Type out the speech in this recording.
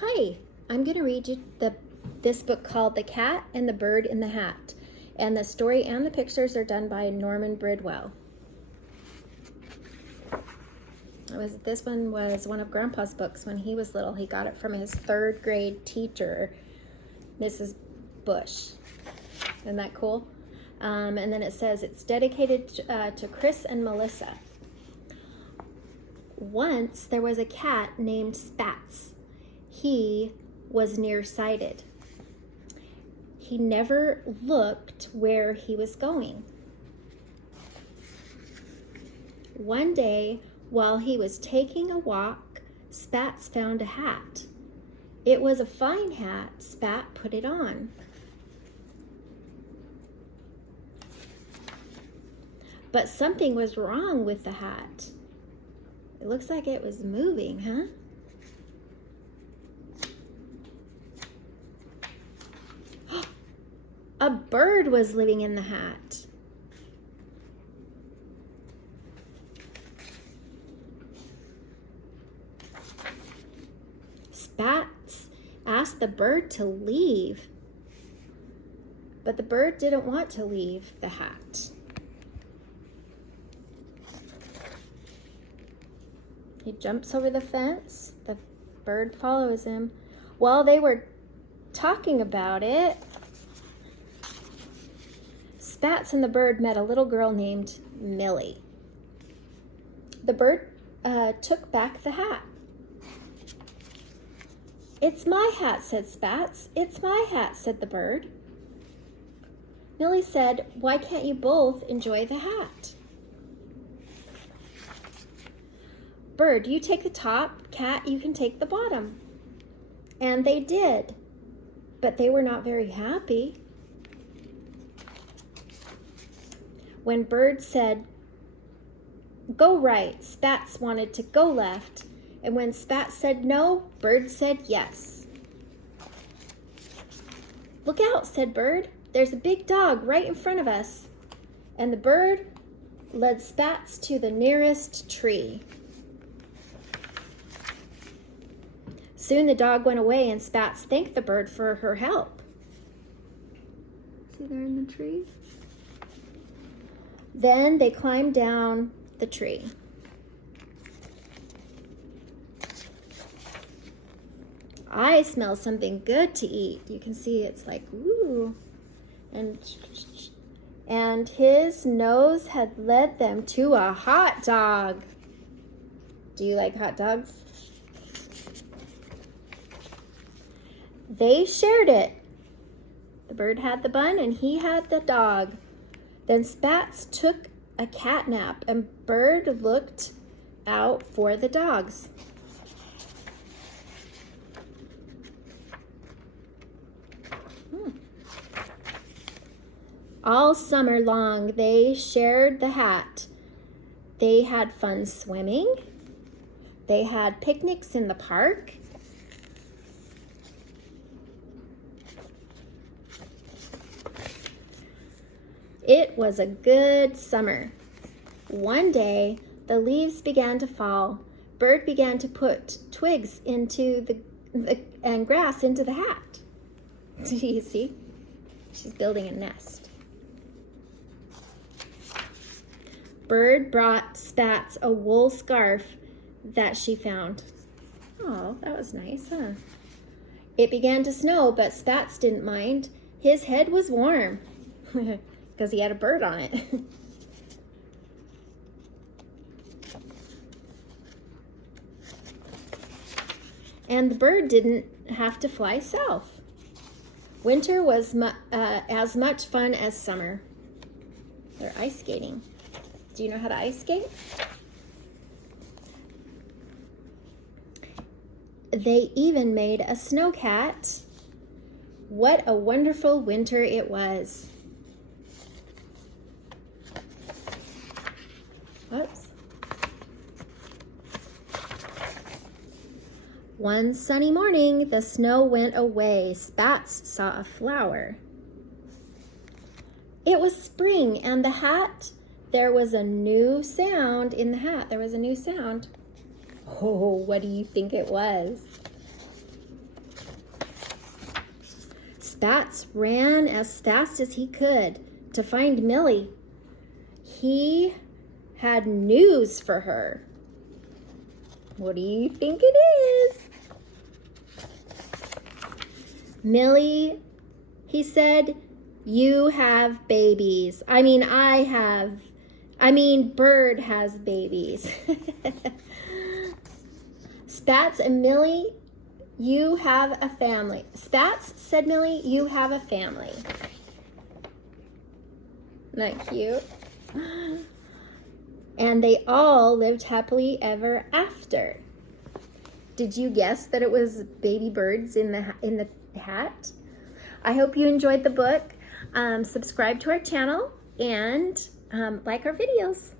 Hi, I'm going to read you this book called The Cat and the Bird in the Hat. And the story and the pictures are done by Norman Bridwell. This one was one of Grandpa's books when he was little. He got it from his third grade teacher, Mrs. Bush. Isn't that cool? And then it says it's dedicated to Chris and Melissa. Once there was a cat named Spats. He was nearsighted. He never looked where he was going. One day, while he was taking a walk, Spats found a hat. It was a fine hat. Spat put it on. But something was wrong with the hat. It looks like it was moving, huh? A bird was living in the hat. Spats asked the bird to leave, but the bird didn't want to leave the hat. He jumps over the fence. The bird follows him. While they were talking about it, Spats and the bird met a little girl named Millie. The bird took back the hat. "It's my hat," said Spats. "It's my hat," said the bird. Millie said, "Why can't you both enjoy the hat?" "Bird, you take the top. Cat, you can take the bottom." And they did, but they were not very happy. When Bird said, "Go right," Spats wanted to go left. And when Spats said no, Bird said yes. "Look out," said Bird. "There's a big dog right in front of us." And the bird led Spats to the nearest tree. Soon the dog went away and Spats thanked the bird for her help. See there in the tree? Then they climbed down the tree. "I smell something good to eat." You can see it's like, ooh. And his nose had led them to a hot dog. Do you like hot dogs? They shared it. The bird had the bun and he had the dog. Then Spats took a cat nap and Bird looked out for the dogs. All summer long, they shared the hat. They had fun swimming. They had picnics in the park. It was a good summer. One day, the leaves began to fall. Bird began to put twigs into and grass into the hat. Do you see? She's building a nest. Bird brought Spats a wool scarf that she found. Oh, that was nice, huh? It began to snow, but Spats didn't mind. His head was warm because he had a bird on it. And the bird didn't have to fly south. Winter was as much fun as summer. They're ice skating. Do you know how to ice skate? They even made a snowcat. What a wonderful winter it was. Whoops. One sunny morning, the snow went away. Spats saw a flower. It was spring, and the hat, there was a new sound in the hat. There was a new sound. Oh, what do you think it was? Spats ran as fast as he could to find Millie. He had news for her. What do you think it is? Millie, he said, you have babies. Bird has babies. Spats and Millie, you have a family. Spats, said Millie, you have a family. Isn't that cute? And they all lived happily ever after. Did you guess that it was baby birds in the hat? I hope you enjoyed the book. Subscribe to our channel and like our videos.